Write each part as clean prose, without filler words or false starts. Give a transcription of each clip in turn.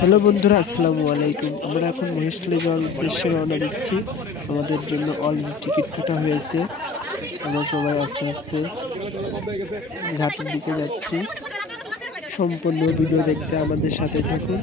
Hello বন্ধুরা, আসসালামু আলাইকুম। আমরা এখন মহেশখালী যাওয়ার উদ্দেশ্যে রওনা দিচ্ছি। আমাদের জন্য অলরেডি টিকিট কাটা হয়েছে। আমরা সবাই আস্তে আস্তে ঘাটের দিকে যাচ্ছি। সম্পূর্ণ ভিডিও দেখতে আমাদের সাথে থাকুন।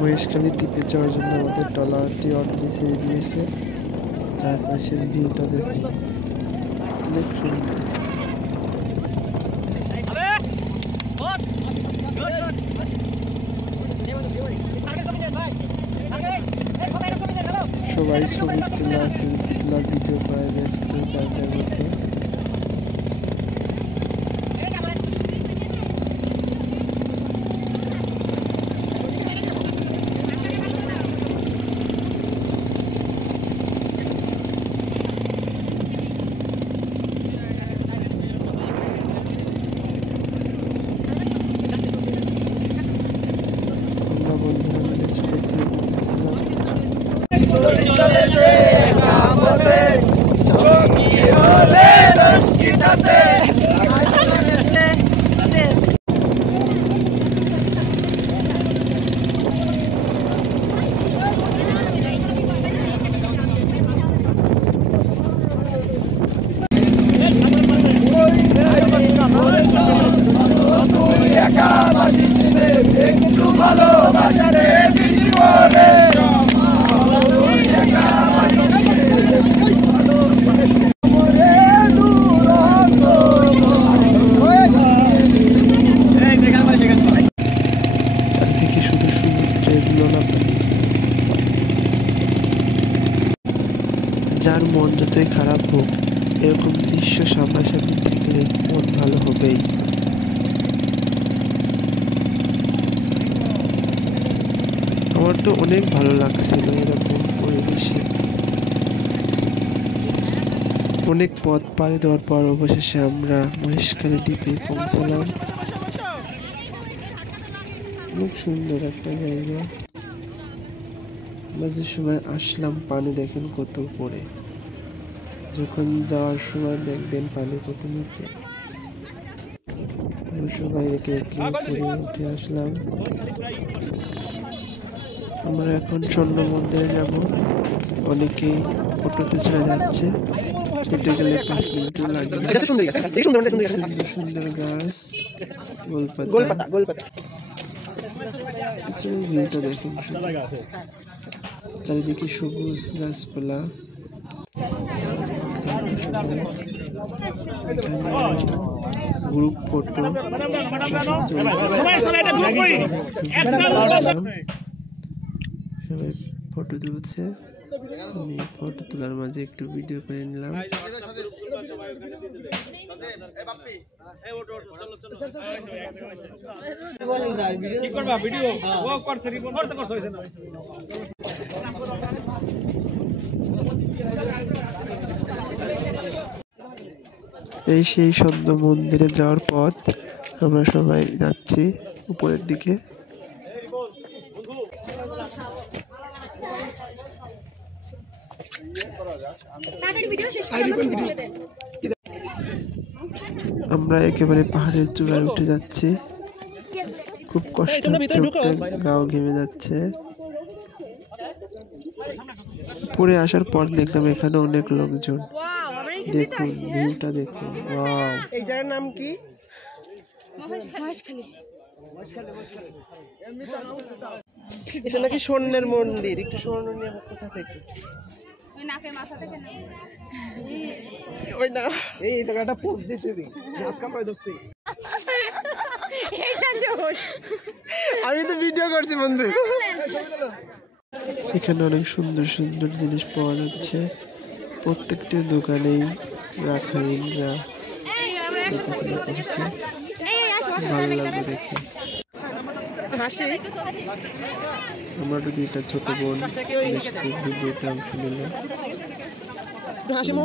মহেশখালী দ্বীপে যাওয়ার জন্য আমাদের ট্রলারটি অলরেডি ছেড়ে দিয়েছে। চারপাশের ভিউটা দেখুন, অনেক সুন্দর। সবাই ছবি তোলা সেলফি তোলা ভিডিও করায় ব্যস্ত যার মতো। আমরা বন্ধুরা মিলে সবাই সেলফি তুলছিলাম। চারিদিকে শুধু সমুদ্রের লোনা পানি। যার মন যতই খারাপ হোক, এরকম দৃশ্য সামনাসামনি দেখলে মন ভালো হবেই। আমার তো অনেক ভালো লাগছিল এরকম পরিবেশে। অনেক পথ পাড়ি দেওয়ার পর অবশেষে আমরা মহেশখালী দ্বীপে পৌঁছালাম। অনেক সুন্দর একটা জায়গা। আমরা যে সময় আসলাম পানি দেখেন কত উপরে, যখন যাওয়ার সময় দেখবেন পানি কত নিচে। আমরা সবাই একে একে উপরে উঠে আসলাম। আমরা এখন স্বর্ণ মন্দিরে যাব। অনেকেই অটোতে চলে যাচ্ছে, হেঁটে গেলে 5 মিনিটও লাগে না। সুন্দর সুন্দর গাছ, গোলপাতা। ভিউটা দেখুন, চারিদিকে সবুজ গাছপালা। গ্রুপ ফটো, সবাই ফটো তুলছে। আমি ফটো তোলার মাঝে একটু ভিডিও করে নিলাম। এই সেই স্বর্ণ মন্দিরে যাওয়ার পথ। আমরা সবাই যাচ্ছি উপরের দিকে। আমরা একেবারে পাহাড়ের চূড়ায় উঠে যাচ্ছি। খুব কষ্ট হচ্ছে উঠতে, গাও ঘেমে যাচ্ছে। পরে আসার পর দেখলাম এখানে অনেক লোকজন। দেখুন ভিউটা দেখুন, ওয়াও। এই জায়গার নাম কি? এটা নাকি স্বর্ণের মন্দির। একটু স্বর্ণ নিয়ে হাতে একটু ওই না, এই জায়গাটা পোস্ট দিতে দিই। হাত কামড়াই ধরছি। আমি তো ভিডিও করছি বন্ধু। এখানে অনেক সুন্দর সুন্দর জিনিস পাওয়া যাচ্ছে। প্রত্যেকটি দোকানেই রাখাইনরা বেচাকেনা করছে। ভালো লাগবে দেখে। আমার দুইটা ছোট বোন ভিডিওতে অংশ নিল।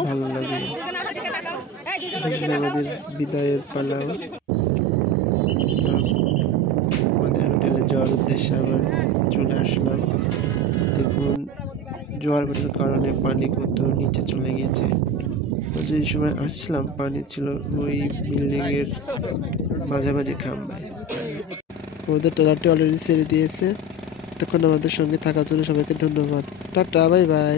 ভালো লাগলো। আমাদের বিদায়ের পালা। আমাদের হোটেলে যাওয়ার উদ্দেশ্যে আবার চলে আসলাম। দেখুন জোয়ার ভাটার কারণে পানি কত নিচে চলে গিয়েছে। যে সময় আসছিলাম পানি ছিল ওই বিল্ডিং এর মাঝামাঝি খাম্বায়। আমাদের ট্রলারটি অলরেডি ছেড়ে দিয়েছে। তখন আমাদের সঙ্গে থাকার জন্য সবাইকে ধন্যবাদ। Tata, bye bye.